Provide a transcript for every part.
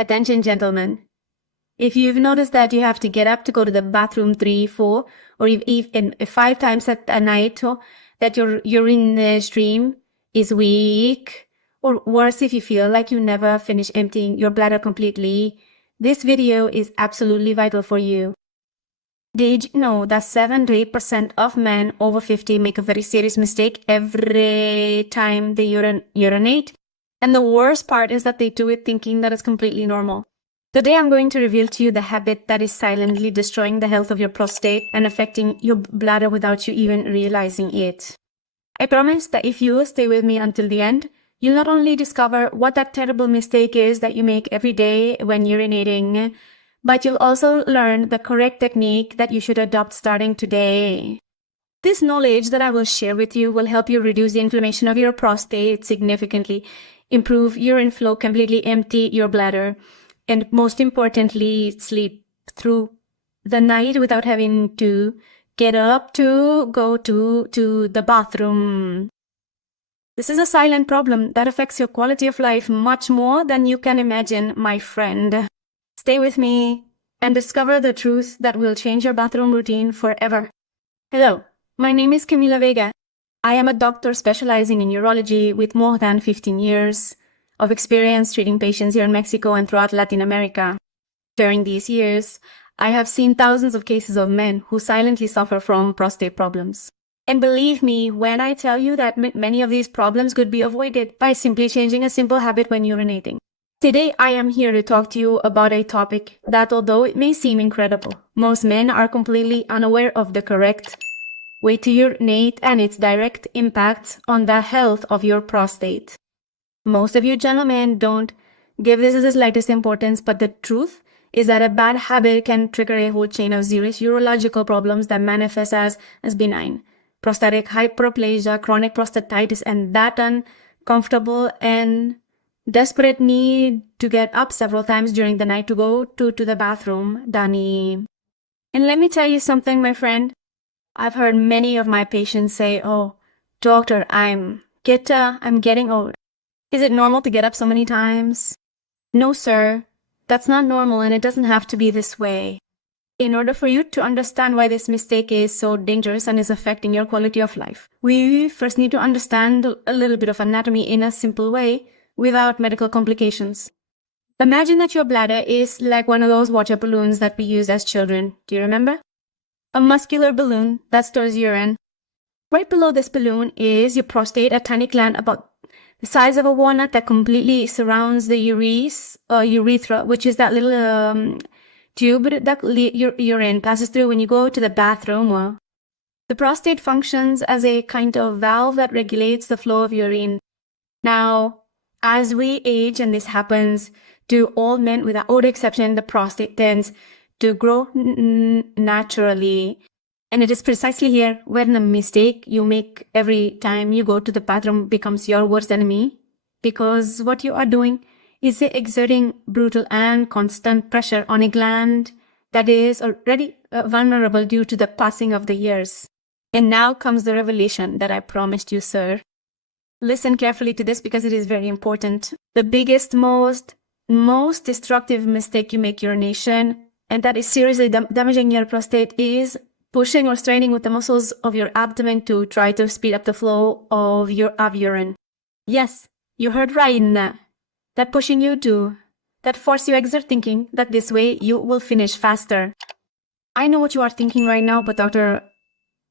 Attention, gentlemen. If you've noticed that you have to get up to go to the bathroom 3, 4, or even 5 times at a night, or that your urine stream is weak, or worse, if you feel like you never finish emptying your bladder completely, this video is absolutely vital for you. Did you know that 7 to 8% of men over 50 make a very serious mistake every time they urinate? And the worst part is that they do it thinking that it's completely normal. Today I'm going to reveal to you the habit that is silently destroying the health of your prostate and affecting your bladder without you even realizing it. I promise that if you stay with me until the end, you'll not only discover what that terrible mistake is that you make every day when urinating, but you'll also learn the correct technique that you should adopt starting today. This knowledge that I will share with you will help you reduce the inflammation of your prostate significantly, improve urine flow, completely empty your bladder, and most importantly, sleep through the night without having to get up to go to the bathroom. This is a silent problem that affects your quality of life much more than you can imagine, my friend. Stay with me and discover the truth that will change your bathroom routine forever. Hello, my name is Camila Vega. I am a doctor specializing in urology with more than 15 years of experience treating patients here in Mexico and throughout Latin America. During these years, I have seen thousands of cases of men who silently suffer from prostate problems. And believe me when I tell you that many of these problems could be avoided by simply changing a simple habit when urinating. Today, I am here to talk to you about a topic that, although it may seem incredible, most men are completely unaware of the correct way to urinate and its direct impacts on the health of your prostate. Most of you gentlemen don't give this the slightest importance, but the truth is that a bad habit can trigger a whole chain of serious urological problems that manifest as benign prostatic hyperplasia, chronic prostatitis, and that uncomfortable and desperate need to get up several times during the night to go to the bathroom, Danny. And let me tell you something, my friend. I've heard many of my patients say, "Oh, doctor, I'm getting old. Is it normal to get up so many times?" No, sir. That's not normal, and it doesn't have to be this way. In order for you to understand why this mistake is so dangerous and is affecting your quality of life, we first need to understand a little bit of anatomy in a simple way, without medical complications. Imagine that your bladder is like one of those water balloons that we used as children. Do you remember? A muscular balloon that stores urine. Right below this balloon is your prostate, a tiny gland about the size of a walnut that completely surrounds the urethra, which is that little tube that your urine passes through when you go to the bathroom. Well, the prostate functions as a kind of valve that regulates the flow of urine. Now, as we age, and this happens to all men without exception, the prostate tends to grow naturally. And it is precisely here when the mistake you make every time you go to the bathroom becomes your worst enemy. Because what you are doing is exerting brutal and constant pressure on a gland that is already vulnerable due to the passing of the years. And now comes the revelation that I promised you, sir. Listen carefully to this because it is very important. The biggest, most destructive mistake you make urination, and that is seriously damaging your prostate, is pushing or straining with the muscles of your abdomen to try to speed up the flow of urine. Yes, you heard right. That pushing you do. That force you exert thinking that this way you will finish faster. I know what you are thinking right now, but Dr.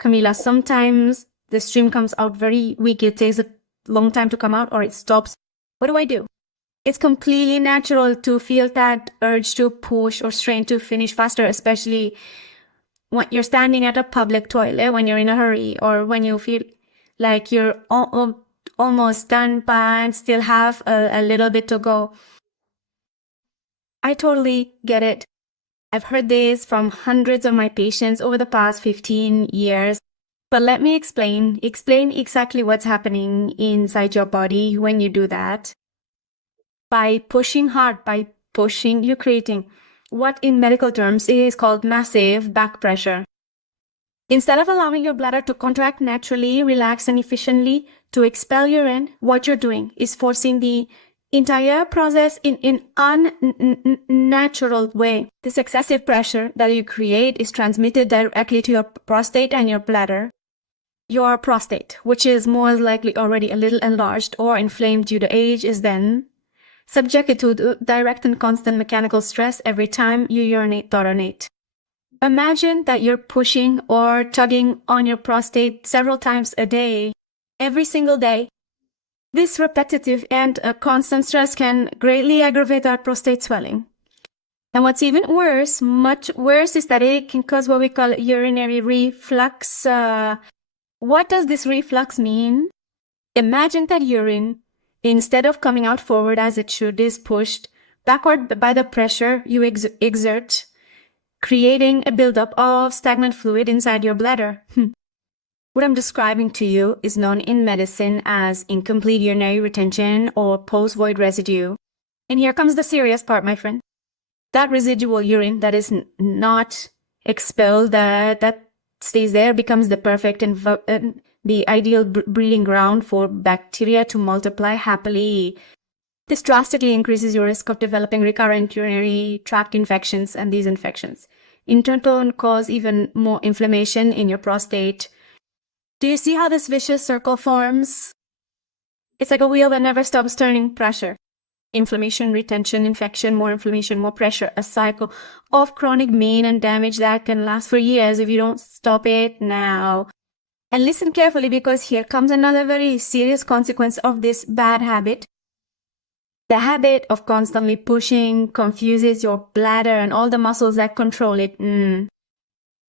Camila, sometimes the stream comes out very weak. It takes a long time to come out or it stops. What do I do? It's completely natural to feel that urge to push or strain to finish faster, especially when you're standing at a public toilet, when you're in a hurry, or when you feel like you're almost done but still have a little bit to go. I totally get it. I've heard this from hundreds of my patients over the past 15 years. But let me explain exactly what's happening inside your body when you do that. By pushing hard, you're creating what in medical terms is called massive back pressure. Instead of allowing your bladder to contract naturally, relax, and efficiently to expel urine, what you're doing is forcing the entire process in unnatural way. This excessive pressure that you create is transmitted directly to your prostate and your bladder. Your prostate, which is more likely already a little enlarged or inflamed due to age, is then subjected to direct and constant mechanical stress every time you urinate. Imagine that you're pushing or tugging on your prostate several times a day, every single day. This repetitive and constant stress can greatly aggravate our prostate swelling. And what's even worse, much worse, is that it can cause what we call urinary reflux. What does this reflux mean? Imagine that urine, instead of coming out forward as it should, is pushed backward by the pressure you exert, creating a buildup of stagnant fluid inside your bladder. What I'm describing to you is known in medicine as incomplete urinary retention or post-void residue. And here comes the serious part, my friend. That residual urine that is not expelled, that stays there, becomes the perfect and the ideal breeding ground for bacteria to multiply happily. This drastically increases your risk of developing recurrent urinary tract infections, and these infections in turn cause even more inflammation in your prostate. Do you see how this vicious circle forms? It's like a wheel that never stops turning. Pressure, inflammation, retention, infection, more inflammation, more pressure, a cycle of chronic pain and damage that can last for years if you don't stop it now. And listen carefully, because here comes another very serious consequence of this bad habit. The habit of constantly pushing confuses your bladder and all the muscles that control it.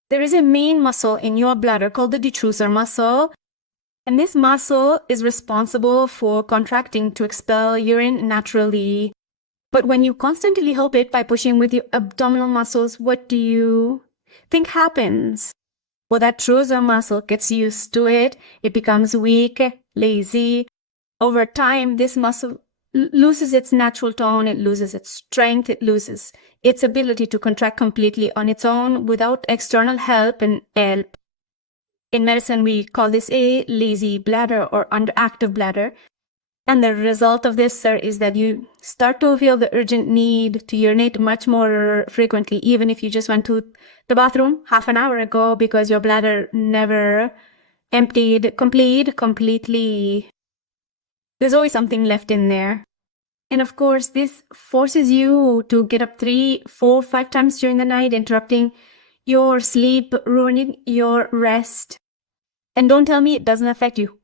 There is a main muscle in your bladder called the detrusor muscle, and this muscle is responsible for contracting to expel urine naturally. But when you constantly help it by pushing with your abdominal muscles, what do you think happens? Well, that detrusor muscle gets used to it. It becomes weak, lazy. Over time, this muscle loses its natural tone, it loses its strength, it loses its ability to contract completely on its own without external help and help. In medicine, we call this a lazy bladder or underactive bladder. And the result of this, sir, is that you start to feel the urgent need to urinate much more frequently, even if you just went to the bathroom half an hour ago, because your bladder never emptied completely. There's always something left in there. And of course, this forces you to get up 3, 4, 5 times during the night, interrupting your sleep, ruining your rest. And don't tell me it doesn't affect you,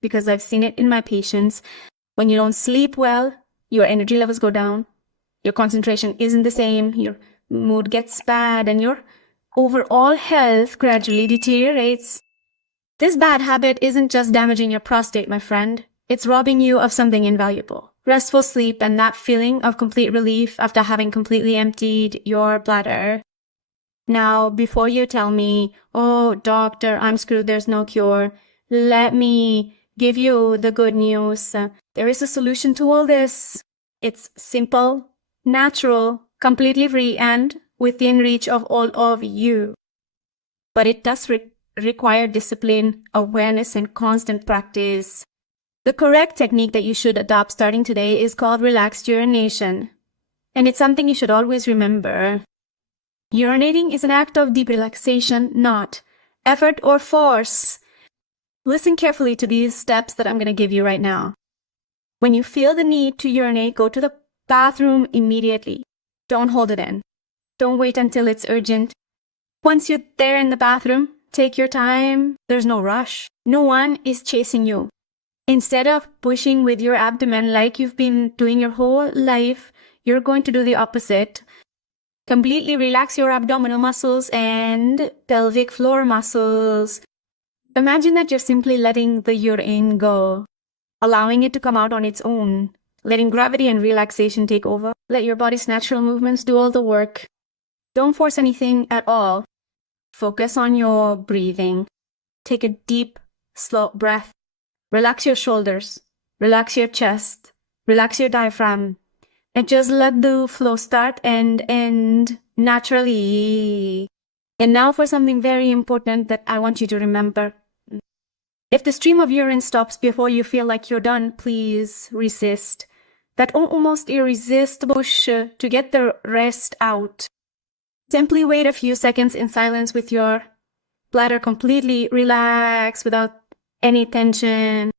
because I've seen it in my patients. When you don't sleep well, your energy levels go down, your concentration isn't the same, your mood gets bad, and your overall health gradually deteriorates. This bad habit isn't just damaging your prostate, my friend. It's robbing you of something invaluable. Restful sleep and that feeling of complete relief after having completely emptied your bladder. Now, before you tell me, oh, doctor, I'm screwed, there's no cure, let me give you the good news. There is a solution to all this. It's simple, natural, completely free, and within reach of all of you. But it does require discipline, awareness, and constant practice. The correct technique that you should adopt starting today is called relaxed urination. And it's something you should always remember. Urinating is an act of deep relaxation, not effort or force. Listen carefully to these steps that I'm going to give you right now. When you feel the need to urinate, go to the bathroom immediately. Don't hold it in. Don't wait until it's urgent. Once you're there in the bathroom, take your time. There's no rush. No one is chasing you. Instead of pushing with your abdomen like you've been doing your whole life, you're going to do the opposite. Completely relax your abdominal muscles and pelvic floor muscles. Imagine that you're simply letting the urine go, allowing it to come out on its own, letting gravity and relaxation take over. Let your body's natural movements do all the work. Don't force anything at all. Focus on your breathing. Take a deep, slow breath. Relax your shoulders, relax your chest, relax your diaphragm, and just let the flow start and end naturally. And now for something very important that I want you to remember. If the stream of urine stops before you feel like you're done, please resist. that almost irresistible push to get the rest out. Simply wait a few seconds in silence with your bladder completely relaxed without any tension.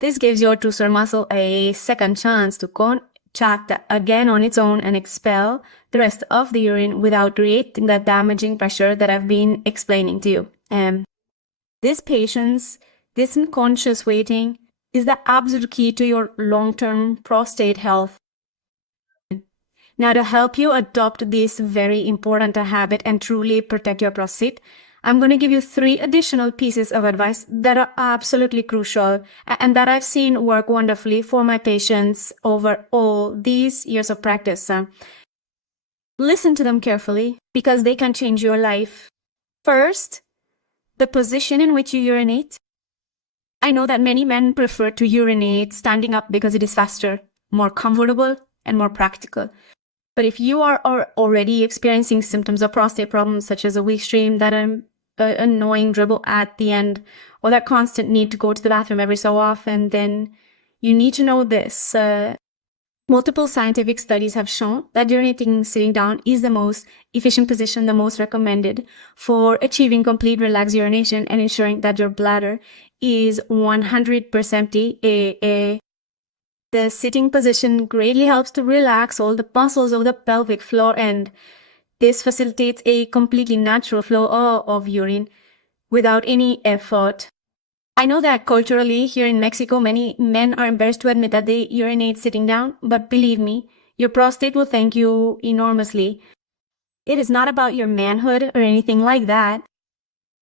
This gives your trusor muscle a second chance to contract again on its own and expel the rest of the urine without creating that damaging pressure that I've been explaining to you. This patience, this unconscious waiting, is the absolute key to your long-term prostate health. Now, to help you adopt this very important habit and truly protect your prostate, I'm going to give you 3 additional pieces of advice that are absolutely crucial and that I've seen work wonderfully for my patients over all these years of practice. Listen to them carefully because they can change your life. First, the position in which you urinate. I know that many men prefer to urinate standing up because it is faster, more comfortable, and more practical. But if you are already experiencing symptoms of prostate problems such as a weak stream, that annoying dribble at the end, or that constant need to go to the bathroom every so often, then you need to know this. Multiple scientific studies have shown that urinating sitting down is the most efficient position, the most recommended for achieving complete relaxed urination and ensuring that your bladder is 100% empty. The sitting position greatly helps to relax all the muscles of the pelvic floor, and this facilitates a completely natural flow of urine without any effort. I know that culturally here in Mexico, many men are embarrassed to admit that they urinate sitting down, but believe me, your prostate will thank you enormously. It is not about your manhood or anything like that.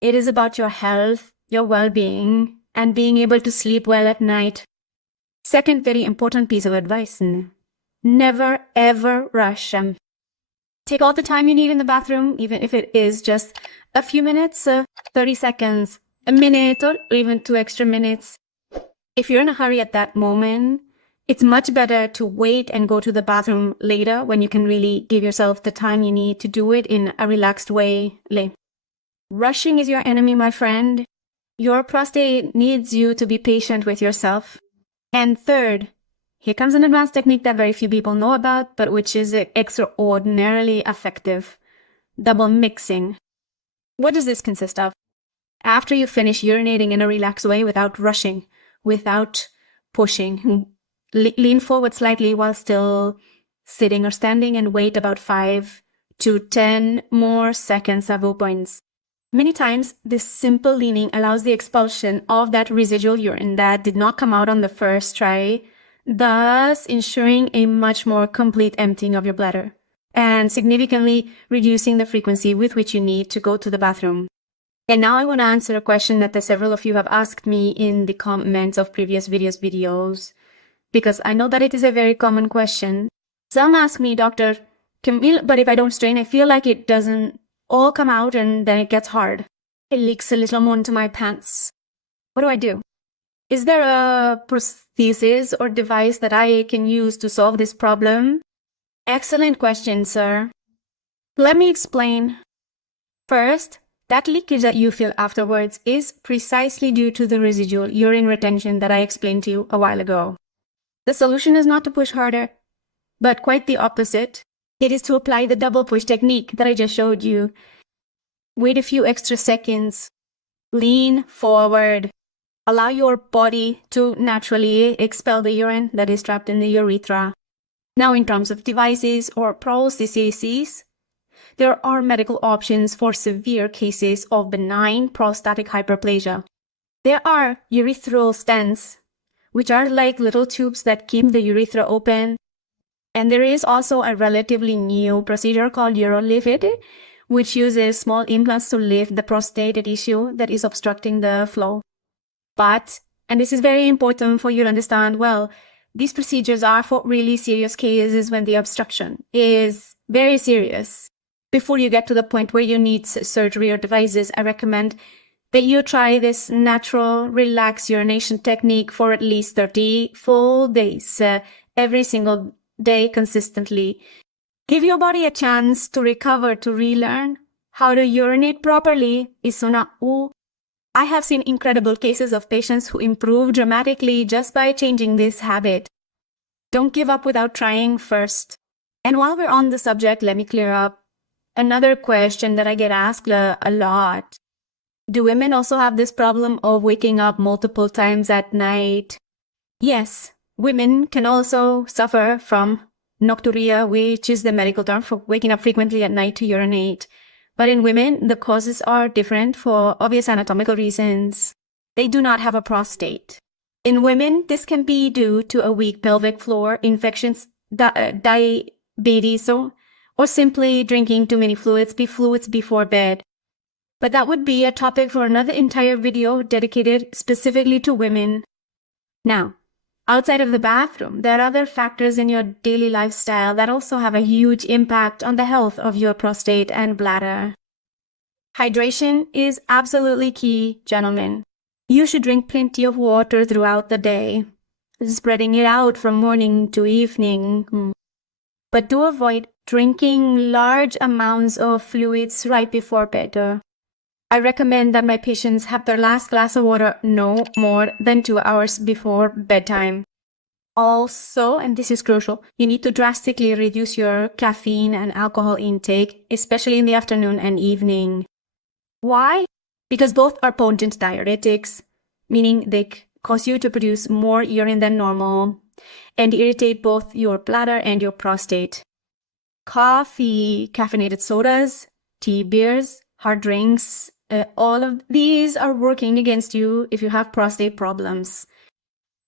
It is about your health, your well-being, and being able to sleep well at night. Second very important piece of advice, never ever rush. Take all the time you need in the bathroom, even if it is just a few minutes, 30 seconds, a minute, or even 2 extra minutes. If you're in a hurry at that moment, it's much better to wait and go to the bathroom later when you can really give yourself the time you need to do it in a relaxed way. Rushing is your enemy, my friend. Your prostate needs you to be patient with yourself. And third, here comes an advanced technique that very few people know about, but which is extraordinarily effective. Double mixing. What does this consist of? After you finish urinating in a relaxed way without rushing, without pushing, lean forward slightly while still sitting or standing and wait about 5 to 10 more seconds at both points. Many times, this simple leaning allows the expulsion of that residual urine that did not come out on the first try, thus ensuring a much more complete emptying of your bladder and significantly reducing the frequency with which you need to go to the bathroom. And now I want to answer a question that several of you have asked me in the comments of previous videos, because I know that it is a very common question. Some ask me, Dr. Camille, but if I don't strain, I feel like it doesn't all come out and then it gets hard. It leaks a little more into my pants. What do I do? Is there a prosthesis or device that I can use to solve this problem? Excellent question, sir. Let me explain. First, that leakage that you feel afterwards is precisely due to the residual urine retention that I explained to you a while ago. The solution is not to push harder, but quite the opposite. It is to apply the double push technique that I just showed you. Wait a few extra seconds. Lean forward. Allow your body to naturally expel the urine that is trapped in the urethra. Now, in terms of devices or prostheses, there are medical options for severe cases of benign prostatic hyperplasia. There are urethral stents, which are like little tubes that keep the urethra open. And there is also a relatively new procedure called urolift, which uses small implants to lift the prostate tissue that is obstructing the flow. But, and this is very important for you to understand well, these procedures are for really serious cases when the obstruction is very serious. Before you get to the point where you need surgery or devices, I recommend that you try this natural, relaxed urination technique for at least 30 full days, every single day consistently. Give your body a chance to recover, to relearn how to urinate properly. I have seen incredible cases of patients who improve dramatically just by changing this habit. Don't give up without trying first. And while we're on the subject, let me clear up another question that I get asked a lot. Do women also have this problem of waking up multiple times at night? Yes, women can also suffer from nocturia, which is the medical term for waking up frequently at night to urinate. But in women, the causes are different for obvious anatomical reasons. They do not have a prostate. In women, this can be due to a weak pelvic floor, infections, diabetes, or simply drinking too many fluids before bed. But that would be a topic for another entire video dedicated specifically to women. Now, outside of the bathroom, there are other factors in your daily lifestyle that also have a huge impact on the health of your prostate and bladder. Hydration is absolutely key, gentlemen. You should drink plenty of water throughout the day, spreading it out from morning to evening. But do avoid drinking large amounts of fluids right before bed. I recommend that my patients have their last glass of water no more than 2 hours before bedtime. Also, and this is crucial, you need to drastically reduce your caffeine and alcohol intake, especially in the afternoon and evening. Why? Because both are potent diuretics, meaning they cause you to produce more urine than normal and irritate both your bladder and your prostate. Coffee, caffeinated sodas, tea, beers, hard drinks, all of these are working against you if you have prostate problems.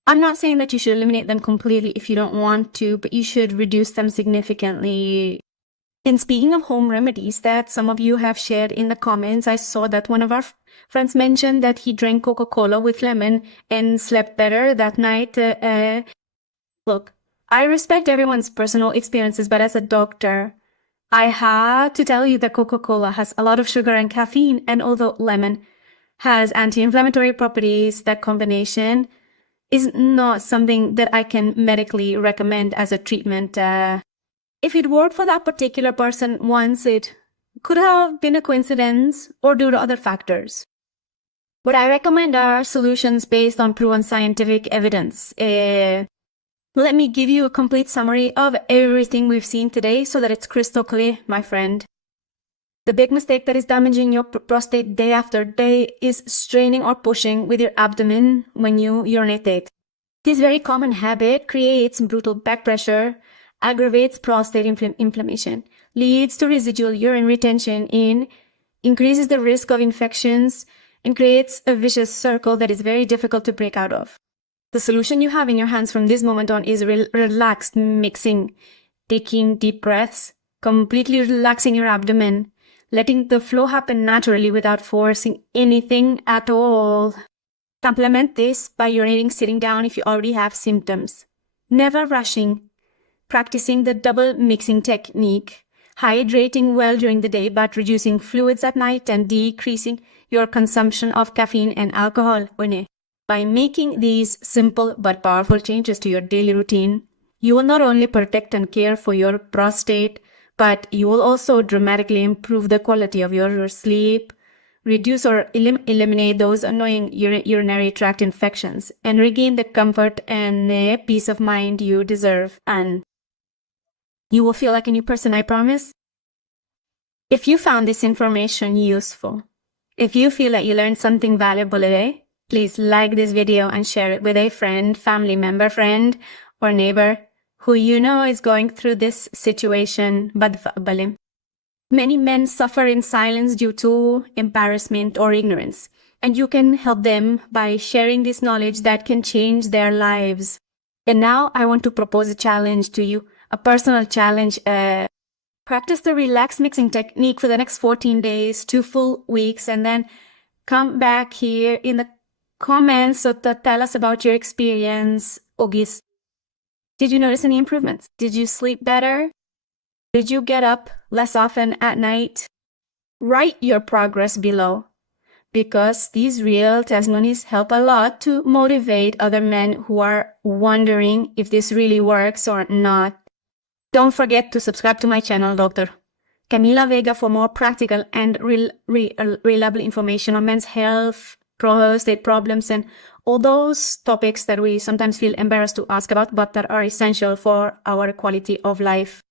I'm not saying that you should eliminate them completely if you don't want to, but you should reduce them significantly. And speaking of home remedies that some of you have shared in the comments, I saw that one of our friends mentioned that he drank Coca-Cola with lemon and slept better that night. Look, I respect everyone's personal experiences, but as a doctor, I had to tell you that Coca-Cola has a lot of sugar and caffeine, and although lemon has anti-inflammatory properties, that combination is not something that I can medically recommend as a treatment. If it worked for that particular person once, it could have been a coincidence or due to other factors. What I recommend are solutions based on proven scientific evidence. Let me give you a complete summary of everything we've seen today so that it's crystal clear, my friend. The big mistake that is damaging your prostate day after day is straining or pushing with your abdomen when you urinate. This very common habit creates brutal back pressure, aggravates prostate inflammation, leads to residual urine retention increases the risk of infections, and creates a vicious circle that is very difficult to break out of. The solution you have in your hands from this moment on is relaxed mixing, taking deep breaths, completely relaxing your abdomen, letting the flow happen naturally without forcing anything at all. Complement this by urinating sitting down if you already have symptoms. Never rushing. Practicing the double mixing technique, hydrating well during the day but reducing fluids at night and decreasing your consumption of caffeine and alcohol. By making these simple but powerful changes to your daily routine, you will not only protect and care for your prostate, but you will also dramatically improve the quality of your sleep, reduce or eliminate those annoying urinary tract infections, and regain the comfort and peace of mind you deserve. And you will feel like a new person, I promise. If you found this information useful, if you feel that you learned something valuable today, please like this video and share it with a friend, family member, friend, or neighbor who you know is going through this situation. Many men suffer in silence due to embarrassment or ignorance, and you can help them by sharing this knowledge that can change their lives. And now I want to propose a challenge to you. A personal challenge. Practice the relaxed mixing technique for the next 14 days, 2 full weeks, and then come back here in the comments to tell us about your experience. August, did you notice any improvements? Did you sleep better? Did you get up less often at night? Write your progress below, because these real testimonies help a lot to motivate other men who are wondering if this really works or not. Don't forget to subscribe to my channel, Dr. Camila Vega, for more practical and reliable information on men's health, prostate problems, and all those topics that we sometimes feel embarrassed to ask about, but that are essential for our quality of life.